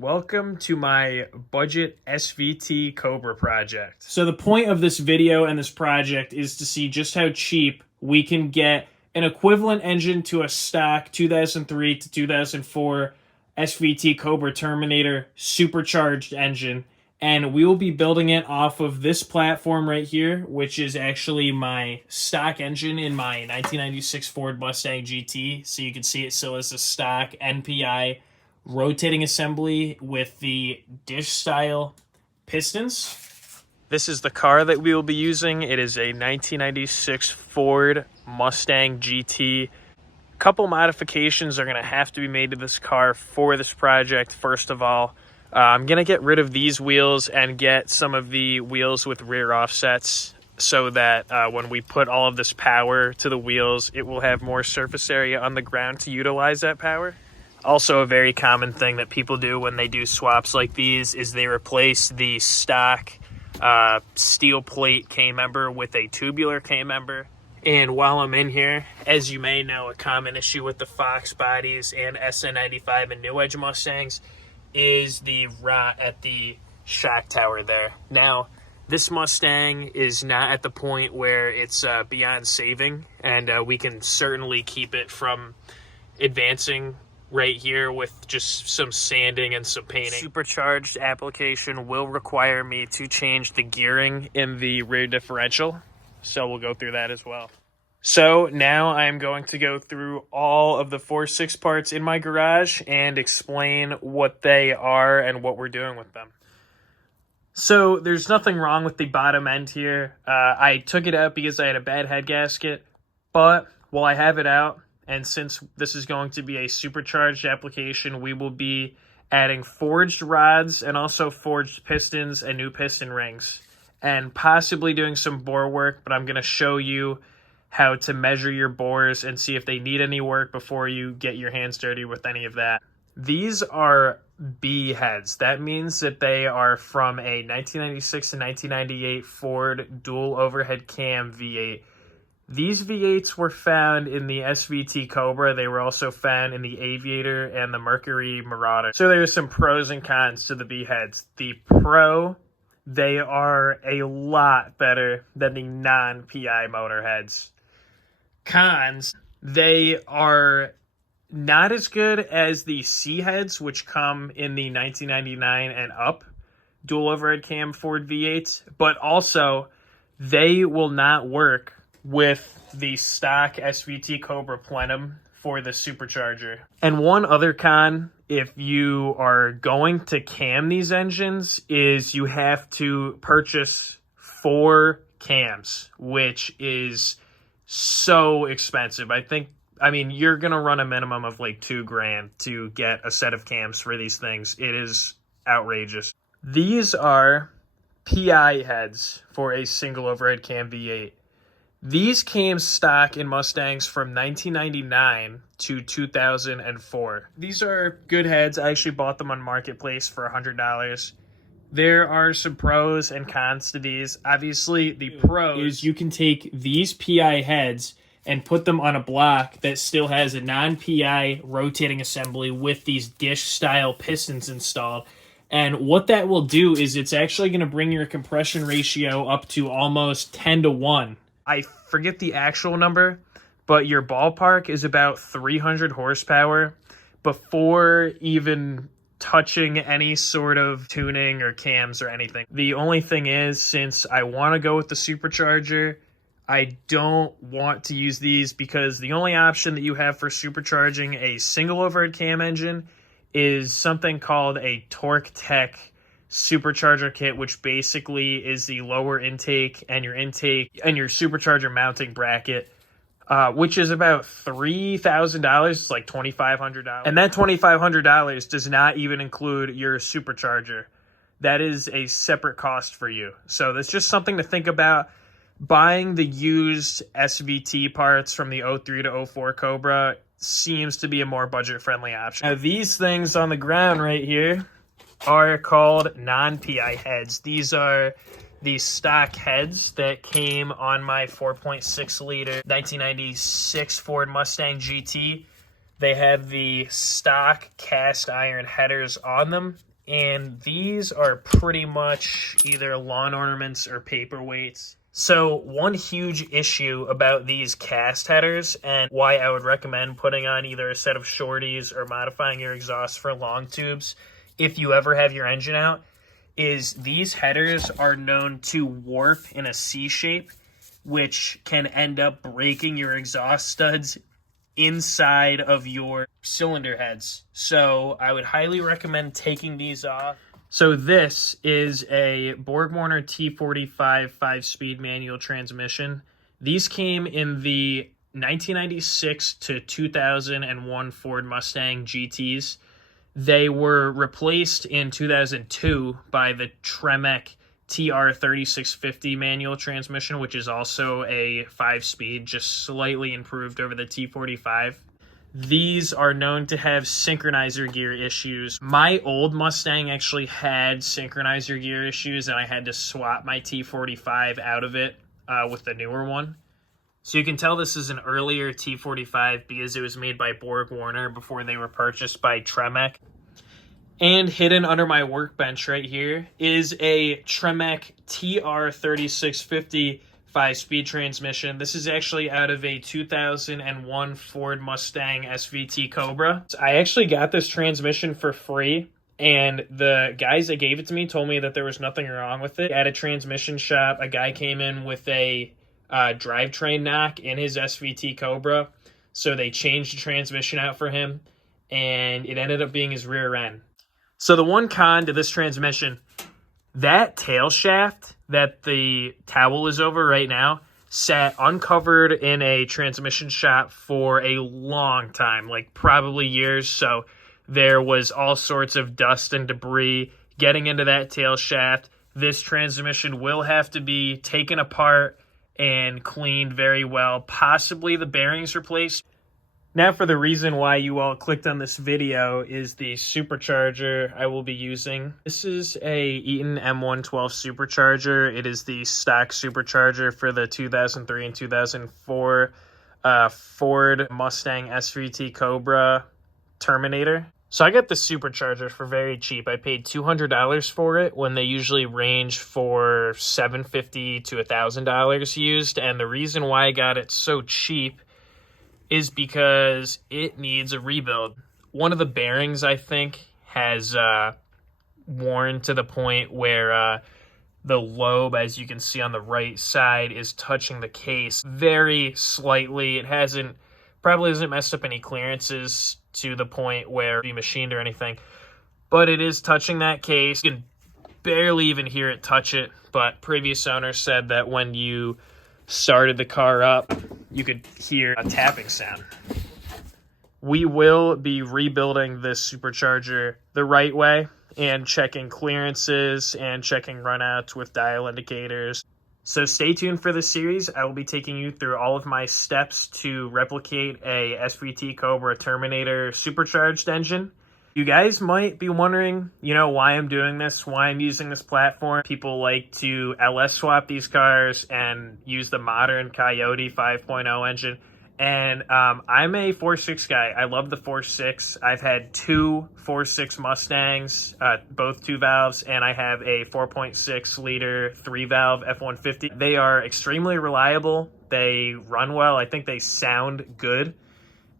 welcome to my budget SVT Cobra project. So the point of this video and this project is to see just how cheap we can get an equivalent engine to a stock 2003 to 2004 SVT Cobra Terminator supercharged engine. And we will be building it off of this platform right here, which is actually my stock engine in my 1996 Ford Mustang GT. So you can see it still as a stock NPI rotating assembly with the dish-style pistons. This is the car that we will be using. It is a 1996 Ford Mustang GT. A couple modifications are going to have to be made to this car for this project. First of all, I'm going to get rid of these wheels and get some of the wheels with rear offsets so that when we put all of this power to the wheels, it will have more surface area on the ground to utilize that power. Also, a very common thing that people do when they do swaps like these is they replace the stock steel plate K-member with a tubular K-member. And while I'm in here, as you may know, a common issue with the Fox bodies and SN95 and New Edge Mustangs is the rot at the shock tower there. Now, this Mustang is not at the point where it's beyond saving, and we can certainly keep it from advancing right here with just some sanding and some painting. Supercharged application will require me to change the gearing in the rear differential, so we'll go through that as well. So now I'm going to go through all of the 4.6 parts in my garage and explain what they are and what we're doing with them. So there's nothing wrong with the bottom end here. I took it out because I had a bad head gasket, but while I have it out, and since this is going to be a supercharged application, we will be adding forged rods and also forged pistons and new piston rings, and possibly doing some bore work, but I'm going to show you how to measure your bores and see if they need any work before you get your hands dirty with any of that. These are Beheads. That means that they are from a 1996 and 1998 Ford dual overhead cam V8. These V8s were found in the SVT Cobra. They were also found in the Aviator and the Mercury Marauder. So there are some pros and cons to the Beheads. The pro, they are a lot better than the non-PI motorheads. Cons, they are not as good as the C heads, which come in the 1999 and up dual overhead cam Ford V8s, but also they will not work with the stock SVT Cobra Plenum for the Supercharger. And one other con, if you are going to cam these engines, is you have to purchase 4 cams, which is so expensive. I mean, you're going to run a minimum of like $2,000 to get a set of cams for these things. It is outrageous. These are PI heads for a single overhead cam V8. These came stock in Mustangs from 1999 to 2004. These are good heads. I actually bought them on Marketplace for $100. There are some pros and cons to these. Obviously, the pros is you can take these PI heads and put them on a block that still has a non-PI rotating assembly with these dish-style pistons installed. And what that will do is it's actually going to bring your compression ratio up to almost 10-to-1. I forget the actual number, but your ballpark is about 300 horsepower before even touching any sort of tuning or cams or anything. The only thing is, since I want to go with the Supercharger, I don't want to use these because the only option that you have for supercharging a single overhead cam engine is something called a Torque Tech Supercharger kit, which basically is the lower intake and your supercharger mounting bracket, which is about $3,000. It's like $2,500. And that $2,500 does not even include your supercharger. That is a separate cost for you. So that's just something to think about. Buying the used SVT parts from the 03 to 04 Cobra seems to be a more budget-friendly option. Now, these things on the ground right here are called NonPi Heads. These are the stock heads that came on my 4.6 liter 1996 Ford Mustang GT. They have the stock cast iron headers on them, and these are pretty much either lawn ornaments or paperweights. So one huge issue about these cast headers, and why I would recommend putting on either a set of shorties or modifying your exhaust for long tubes if you ever have your engine out, is these headers are known to warp in a C shape, which can end up breaking your exhaust studs inside of your cylinder heads. So I would highly recommend taking these off. So this is a BorgWarner T45 5-speed manual transmission. These came in the 1996 to 2001 Ford Mustang GTs. They were replaced in 2002 by the Tremec TR3650 manual transmission, which is also a 5-speed, just slightly improved over the T45. These are known to have synchronizer gear issues. My old Mustang actually had synchronizer gear issues, and I had to swap my T45 out of it with the newer one. So you can tell this is an earlier T45 because it was made by BorgWarner before they were purchased by Tremec. And hidden under my workbench right here is a Tremec TR3650 5-speed transmission. This is actually out of a 2001 Ford Mustang SVT Cobra. I actually got this transmission for free, and the guys that gave it to me told me that there was nothing wrong with it. At a transmission shop, a guy came in with a drivetrain knock in his SVT Cobra, so they changed the transmission out for him, and it ended up being his rear end. So the one con to this transmission, that tail shaft that the towel is over right now sat uncovered in a transmission shop for a long time, like probably years. So there was all sorts of dust and debris getting into that tail shaft. This transmission will have to be taken apart and cleaned very well, possibly the bearings replaced. Now for the reason why you all clicked on this video is the supercharger I will be using. This is a Eaton M112 supercharger. It is the stock supercharger for the 2003 and 2004 Ford Mustang SVT Cobra Terminator. So I got the supercharger for very cheap. I paid $200 for it when they usually range for $750 to $1,000 used. And the reason why I got it so cheap is because it needs a rebuild. One of the bearings, I think, has worn to the point where the lobe, as you can see on the right side, is touching the case very slightly. It probably hasn't messed up any clearances to the point where it'd be machined or anything, but it is touching that case. You can barely even hear it touch it, but previous owners said that when you started the car up, you could hear a tapping sound. We will be rebuilding this supercharger the right way and checking clearances and checking runouts with dial indicators. So stay tuned for this series. I will be taking you through all of my steps to replicate a SVT Cobra Terminator supercharged engine. You guys might be wondering, why I'm doing this, why I'm using this platform. People like to LS swap these cars and use the modern Coyote 5.0 engine. And I'm a 4.6 guy. I love the 4.6. I've had two 4.6 Mustangs, both 2 valves, and I have a 4.6 liter 3-valve F-150. They are extremely reliable. They run well. I think they sound good.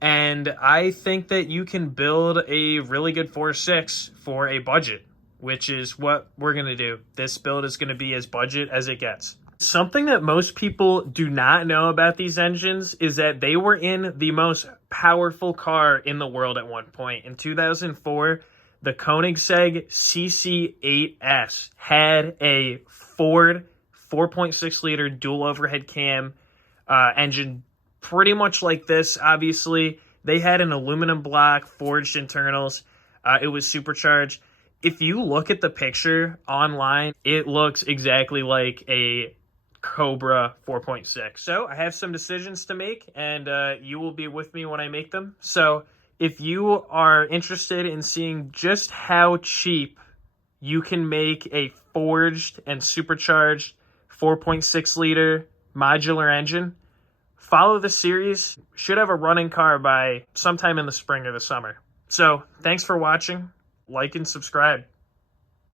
And I think that you can build a really good 4.6 for a budget, which is what we're going to do. This build is going to be as budget as it gets. Something that most people do not know about these engines is that they were in the most powerful car in the world at one point. In 2004, the Koenigsegg CC8S had a Ford 4.6 liter dual overhead cam engine, pretty much like this. Obviously, they had an aluminum block, forged internals. It was supercharged. If you look at the picture online, it looks exactly like a Cobra 4.6. So I have some decisions to make, and you will be with me when I make them. So if you are interested in seeing just how cheap you can make a forged and supercharged 4.6 liter modular engine follow the series. Should have a running car by sometime in the spring or the summer. So thanks for watching. Like and subscribe.